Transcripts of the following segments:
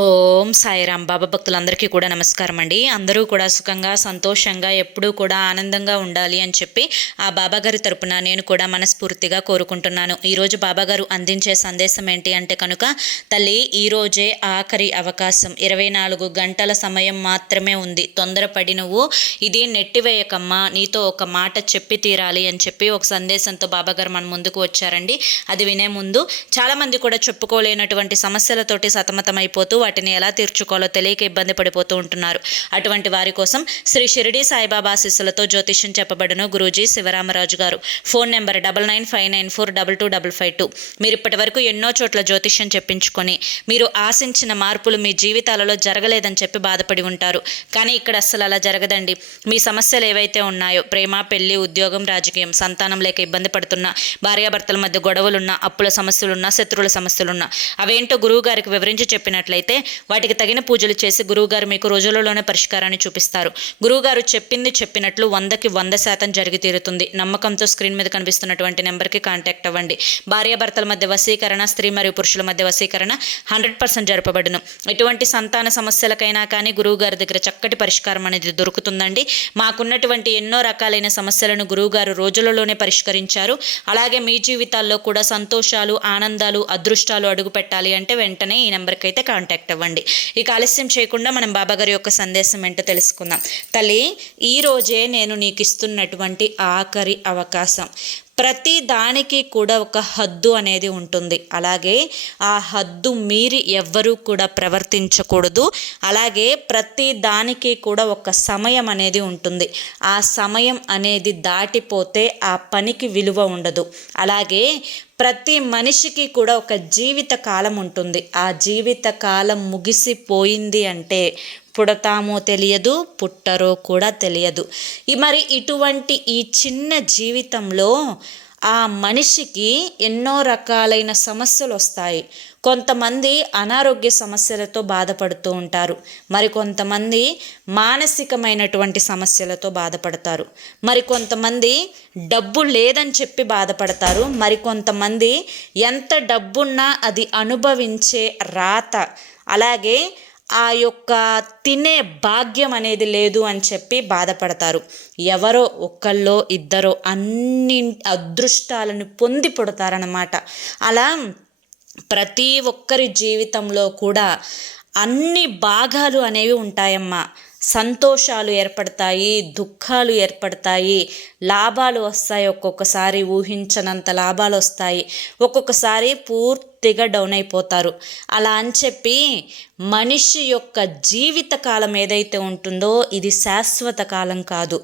ఓం సాయిరాం. బాబా భక్తులందరికీ కూడా నమస్కారం అండి. అందరూ కూడా సుఖంగా సంతోషంగా ఎప్పుడూ కూడా ఆనందంగా ఉండాలి అని చెప్పి ఆ బాబాగారి తరపున నేను కూడా మనస్ఫూర్తిగా కోరుకుంటున్నాను. ఈరోజు బాబాగారు అందించే సందేశం ఏంటి అంటే కనుక, తల్లి ఈరోజే ఆఖరి అవకాశం, 24 గంటల సమయం మాత్రమే ఉంది. తొందరపడి నువ్వు ఇది నెట్టివేయకమ్మా, నీతో ఒక మాట చెప్పి తీరాలి అని చెప్పి ఒక సందేశంతో బాబాగారు మన ముందుకు వచ్చారండి. అది వినే ముందు చాలామంది కూడా చెప్పుకోలేనటువంటి సమస్యలతోటి సతమతమైపోతూ వాటిని ఎలా తీర్చుకోవాలో తెలియక ఇబ్బంది పడిపోతూ ఉంటున్నారు. అటువంటి వారి కోసం శ్రీ షిరిడి సాయిబాబా ఆశీస్సులతో జ్యోతిష్యం చెప్పబడును గురూజీ శివరామరాజు గారు. Phone number 9959422552. మీరు ఇప్పటి వరకు ఎన్నో చోట్ల జ్యోతిష్యం చెప్పించుకొని మీరు ఆశించిన మార్పులు మీ జీవితాలలో జరగలేదని చెప్పి బాధపడి ఉంటారు. కానీ ఇక్కడ అస్సలు అలా జరగదండి. మీ సమస్యలు ఏవైతే ఉన్నాయో, ప్రేమ, పెళ్లి, ఉద్యోగం, రాజకీయం, సంతానం లేక ఇబ్బంది పడుతున్నా, భార్యాభర్తల మధ్య గొడవలున్నా, అప్పుల సమస్యలున్నా, శత్రువుల సమస్యలున్నా, అవేంటో గురువు గారికి వివరించి చెప్పినట్లయితే వాటికి తగిన పూజలు చేసి గురువుగారు మీకు రోజులలోనే పరిష్కారాన్ని చూపిస్తారు. గురువుగారు చెప్పినట్లు 100% జరిగి తీరుతుంది. నమ్మకంతో స్క్రీన్ మీద కనిపిస్తున్నటువంటి నెంబర్కి కాంటాక్ట్ అవ్వండి. భార్యాభర్తల మధ్య వశీకరణ, స్త్రీ మరియు పురుషుల మధ్య వశీకరణ 100% జరపబడును. ఎటువంటి సంతాన సమస్యలకైనా కానీ గురువుగారి దగ్గర చక్కటి పరిష్కారం అనేది దొరుకుతుందండి. మాకున్నటువంటి ఎన్నో రకాలైన సమస్యలను గురువుగారు రోజులలోనే పరిష్కరించారు. అలాగే మీ జీవితాల్లో కూడా సంతోషాలు, ఆనందాలు, అదృష్టాలు అడుగు పెట్టాలి అంటే వెంటనే ఈ నెంబర్కి అయితే కాంటాక్ట్ అవ్వండి. ఇక ఆలస్యం చేయకుండా మనం బాబాగారి యొక్క సందేశం ఏంటో తెలుసుకుందాం. తల్లి, ఈరోజే నేను నీకు ఇస్తున్నటువంటి ఆఖరి అవకాశం. ప్రతి దానికి కూడా ఒక హద్దు అనేది ఉంటుంది. అలాగే ఆ హద్దు మీరి ఎవ్వరూ కూడా ప్రవర్తించకూడదు. అలాగే ప్రతి దానికి కూడా ఒక సమయం అనేది ఉంటుంది. ఆ సమయం అనేది దాటిపోతే ఆ పనికి విలువ ఉండదు. అలాగే ప్రతి మనిషికి కూడా ఒక జీవిత కాలం ఉంటుంది. ఆ జీవిత కాలం ముగిసిపోయింది అంటే పుడతామో తెలియదు, పుట్టరో కూడా తెలియదు. మరి ఇటువంటి ఈ చిన్న జీవితంలో ఆ మనిషికి ఎన్నో రకాలైన సమస్యలు వస్తాయి. కొంతమంది అనారోగ్య సమస్యలతో బాధపడుతూ ఉంటారు. మరికొంతమంది మానసికమైనటువంటి సమస్యలతో బాధపడతారు. మరికొంతమంది డబ్బు లేదని చెప్పి బాధపడతారు. మరికొంతమంది ఎంత డబ్బున్నా అది అనుభవించే రాత, అలాగే ఆ యొక్క తినే భాగ్యం అనేది లేదు అని చెప్పి బాధపడతారు. ఎవరో ఒక్కళ్ళో ఇద్దరో అన్ని అదృష్టాలను పొంది పుడతారన్నమాట. అలా ప్రతి ఒక్కరి జీవితంలో కూడా అన్ని భాగాలు అనేవి ఉంటాయమ్మా. సంతోషాలు ఏర్పడతాయి, దుఃఖాలు ఏర్పడతాయి, లాభాలు వస్తాయి, ఒక్కొక్కసారి ఊహించనంత లాభాలు వస్తాయి, ఒక్కొక్కసారి పూర్తిగా డౌన్ అయిపోతారు. అలా అని చెప్పి మనిషి యొక్క జీవిత కాలం ఏదైతే ఉంటుందో ఇది శాశ్వత కాలం కాదు.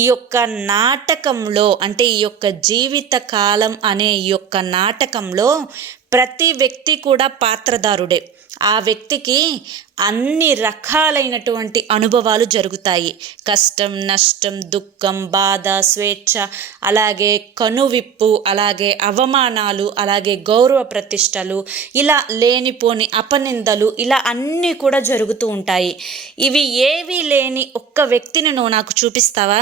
ఈ యొక్క నాటకంలో, అంటే ఈ యొక్క జీవిత కాలం అనే ఈ యొక్క నాటకంలో ప్రతి వ్యక్తి కూడా పాత్రధారుడే. ఆ వ్యక్తికి అన్ని రకాలైనటువంటి అనుభవాలు జరుగుతాయి. కష్టం, నష్టం, దుఃఖం, బాధ, స్వేచ్ఛ, అలాగే కనువిప్పు, అలాగే అవమానాలు, అలాగే గౌరవ ప్రతిష్టలు, ఇలా లేనిపోని అపనిందలు, ఇలా అన్నీ కూడా జరుగుతూ ఉంటాయి. ఇవి ఏవీ లేని ఒక్క వ్యక్తిని నువ్వు నాకు చూపిస్తావా?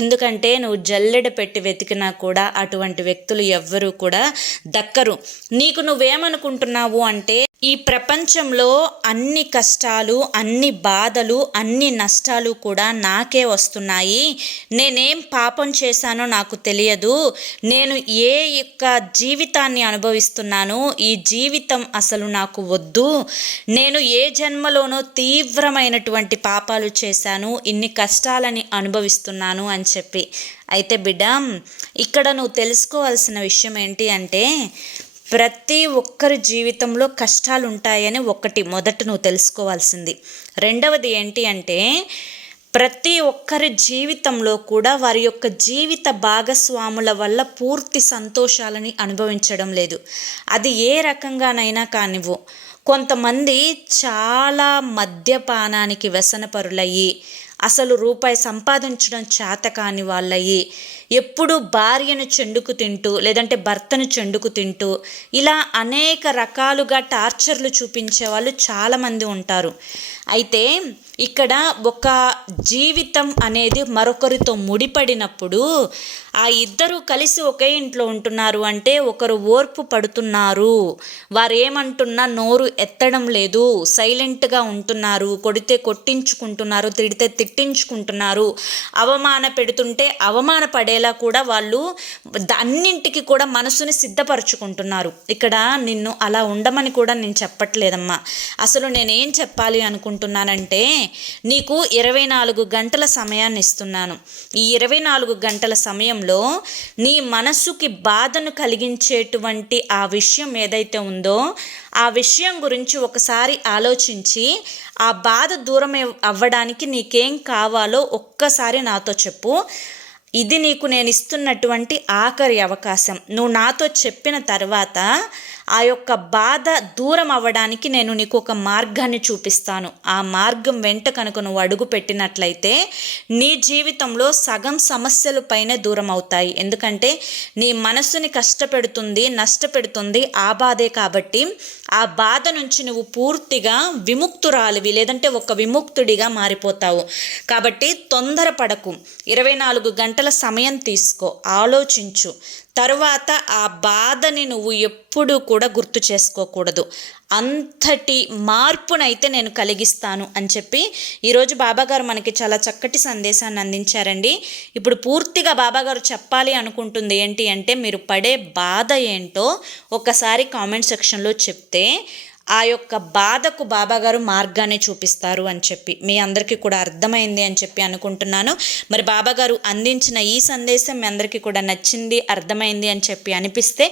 ఎందుకంటే నువ్వు జల్లెడ పెట్టి వెతికినా కూడా అటువంటి వ్యక్తులు ఎవ్వరూ కూడా దక్కరు. నీకు నువ్వేమనుకుంటున్నావు అంటే, ఈ ప్రపంచంలో అన్ని కష్టాలు, అన్ని బాధలు, అన్ని నష్టాలు కూడా నాకే వస్తున్నాయి. నేనేం పాపం చేశానో నాకు తెలియదు. నేను ఏ యొక్క జీవితాన్ని అనుభవిస్తున్నాను, ఈ జీవితం అసలు నాకు వద్దు. నేను ఏ జన్మలోనో తీవ్రమైనటువంటి పాపాలు చేశాను, ఇన్ని కష్టాలని అనుభవిస్తున్నాను అని చెప్పి. అయితే బిడ్డ, ఇక్కడ నువ్వు తెలుసుకోవాల్సిన విషయం ఏంటి అంటే, ప్రతి ఒక్కరి జీవితంలో కష్టాలు ఉంటాయని మొదట నువ్వు తెలుసుకోవాల్సింది. రెండవది ఏంటి అంటే, ప్రతి ఒక్కరి జీవితంలో కూడా వారి యొక్క జీవిత భాగస్వాముల వల్ల పూర్తి సంతోషాలని అనుభవించడం లేదు. అది ఏ రకంగానైనా కానివ్వు. కొంతమంది చాలా మద్యపానానికి వ్యసనపరులయ్యి, అసలు రూపాయి సంపాదించడం చేత కాని వాళ్ళయి, ఎప్పుడు భార్యను చెండుకు తింటూ లేదంటే భర్తను చెండుకు తింటూ ఇలా అనేక రకాలుగా టార్చర్లు చూపించే వాళ్ళు చాలామంది ఉంటారు. అయితే ఇక్కడ ఒక జీవితం అనేది మరొకరితో ముడిపడినప్పుడు ఆ ఇద్దరు కలిసి ఒకే ఇంట్లో ఉంటున్నారు అంటే ఒకరు ఓర్పు పడుతున్నారు, వారు ఏమంటున్నా నోరు ఎత్తడం లేదు, సైలెంట్గా ఉంటున్నారు, కొడితే కొట్టించుకుంటున్నారు, తిడితే తిట్టించుకుంటున్నారు, అవమాన పెడుతుంటే అవమాన పడేలా కూడా వాళ్ళు అన్నింటికి కూడా మనసుని సిద్ధపరచుకుంటున్నారు. ఇక్కడ నిన్ను అలా ఉండమని కూడా నేను చెప్పట్లేదమ్మా. అసలు నేనేం చెప్పాలి అనుకుంటున్నానంటే నీకు 24 గంటల సమయాన్ని ఇస్తున్నాను. ఈ 24 గంటల సమయంలో నీ మనసుకి బాధను కలిగించేటువంటి ఆ విషయం ఏదైతే ఉందో ఆ విషయం గురించి ఒకసారి ఆలోచించి ఆ బాధ దూరం అవ్వడానికి నీకేం కావాలో ఒక్కసారి నాతో చెప్పు. ఇది నీకు నేను ఇస్తున్నటువంటి ఆఖరి అవకాశం. నువ్వు నాతో చెప్పిన తర్వాత ఆ యొక్క బాధ దూరం అవ్వడానికి నేను నీకు ఒక మార్గాన్ని చూపిస్తాను. ఆ మార్గం వెంట కనుక నువ్వు అడుగు పెట్టినట్లయితే నీ జీవితంలో సగం సమస్యలు పైనే దూరం అవుతాయి. ఎందుకంటే నీ మనసుని కష్టపెడుతుంది, నష్టపెడుతుంది ఆ బాధే. కాబట్టి ఆ బాధ నుంచి నువ్వు పూర్తిగా విముక్తురాలివి, లేదంటే ఒక విముక్తుడిగా మారిపోతావు. కాబట్టి తొందరపడకు, 24 గంటల సమయం తీసుకో, ఆలోచించు. తరువాత ఆ బాధని నువ్వు ఎప్పుడూ కూడా గుర్తు చేసుకోకూడదు. అంతటి మార్పునైతే నేను కలిగిస్తాను అని చెప్పి ఈరోజు బాబాగారు మనకి చాలా చక్కటి సందేశాన్ని అందించారండి. ఇప్పుడు పూర్తిగా బాబాగారు చెప్పాలి అనుకుంటుంది ఏంటి అంటే మీరు పడే బాధ ఏంటో ఒకసారి కామెంట్ సెక్షన్లో చెప్తే ఆ యొక్క బాధకు బాబాగారు మార్గాన్ని చూపిస్తారు అని చెప్పి మీ అందరికీ కూడా అర్థమైంది అని చెప్పి అనుకుంటున్నాను. మరి బాబాగారు అందించిన ఈ సందేశం మీ అందరికీ కూడా నచ్చింది, అర్థమైంది అని చెప్పి అనిపిస్తే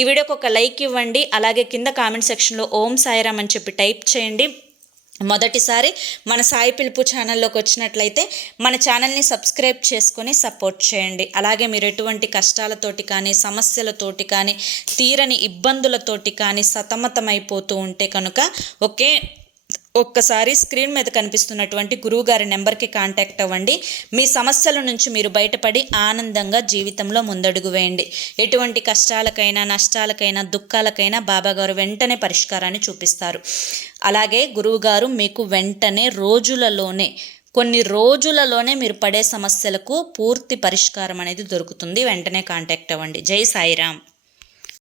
ఈ వీడియోకి ఒక లైక్ ఇవ్వండి. అలాగే కింద కామెంట్ సెక్షన్లో ఓం సాయిరామ్ అని చెప్పి టైప్ చేయండి. మొదటిసారి మన సాయి పిలుపు ఛానల్లోకి వచ్చినట్లయితే మన ఛానల్ని సబ్స్క్రైబ్ చేసుకొని సపోర్ట్ చేయండి. అలాగే మీరు ఎటువంటి కష్టాలతోటి కానీ సమస్యలతోటి కానీ తీరని ఇబ్బందులతోటి కానీ సతమతమైపోతూ ఉంటే కనుక ఒక్కసారి స్క్రీన్ మీద కనిపిస్తున్నటువంటి గురువుగారి నెంబర్కి కాంటాక్ట్ అవ్వండి. మీ సమస్యల నుంచి మీరు బయటపడి ఆనందంగా జీవితంలో ముందడుగు వేయండి. ఎటువంటి కష్టాలకైనా నష్టాలకైనా దుఃఖాలకైనా బాబాగారు వెంటనే పరిష్కారాన్ని చూపిస్తారు. అలాగే గురువుగారు మీకు వెంటనే కొన్ని రోజులలోనే మీరు పడే సమస్యలకు పూర్తి పరిష్కారం అనేది దొరుకుతుంది. వెంటనే కాంటాక్ట్ అవ్వండి. జై సాయిరామ్.